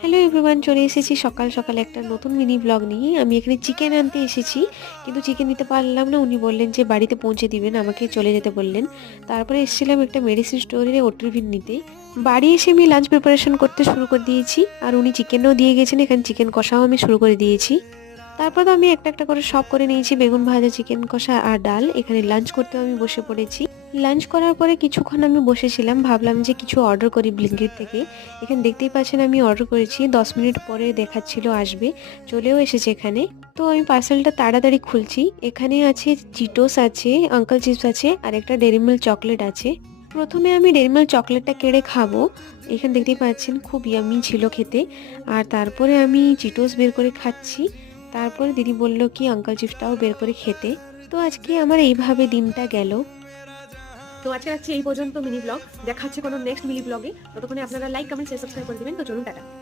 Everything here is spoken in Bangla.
হ্যালো এভরিওয়ান, চলে এসেছি সকাল সকাল একটা নতুন মিনি ব্লগ নিয়ে। আমি এখানে চিকেন আনতে এসেছি, কিন্তু চিকেন নিতে পারলাম না। উনি বললেন যে বাড়িতে পৌঁছে দিবেন, আমাকে চলে যেতে বললেন। তারপরে এসেছিলাম একটা মেডিসিন স্টোরে ওটিভিন নিতে। বাড়ি এসে আমি লাঞ্চ প্রিপারেশন করতে শুরু করে দিয়েছি, আর উনি চিকেনও দিয়ে গেছেন। এখানে চিকেন কষাও আমি শুরু করে দিয়েছি। তারপর তো আমি একটা একটা করে সব করে নিয়েছি, বেগুন ভাজা, চিকেন কষা আর ডাল। এখানে লাঞ্চ করতেও আমি বসে পড়েছি। লাঞ্চ করার পরে কিছুক্ষণ আমি বসেছিলাম, ভাবলাম যে কিছু অর্ডার করি ব্লিঙ্কিট থেকে। এখানে দেখতেই পাচ্ছেন আমি অর্ডার করেছি, 10 মিনিট পরে দেখাচ্ছিল আসবে, চলেও এসেছে এখানে। তো আমি পার্সেলটা তাড়াতাড়ি খুলছি। এখানে আছে চিটোস আছে, আঙ্কেল চিপস আছে, আর একটা ডেরি মিল্ক চকলেট আছে। প্রথমে আমি ডেরি মিল্ক চকলেটটা কেড়ে খাবো। এখানে দেখতেই পাচ্ছেন খুব ইয়ামি ছিল খেতে। আর তারপরে আমি চিটোস বের করে খাচ্ছি। তারপরে দিদি বলল কি আঙ্কেল চিপসটাও বের করে খেতে। তো আজকে আমার এইভাবে দিনটা গেল। তো আজকে রাখছি এই পর্যন্ত মিনি ব্লগ। দেখা হচ্ছে কোনো নেক্সট মিনি ব্লগে। ততক্ষণে আপনারা লাইক, কমেন্ট, শেয়ার, সাবস্ক্রাইব করে দিবেন। তো চলুন টাটা।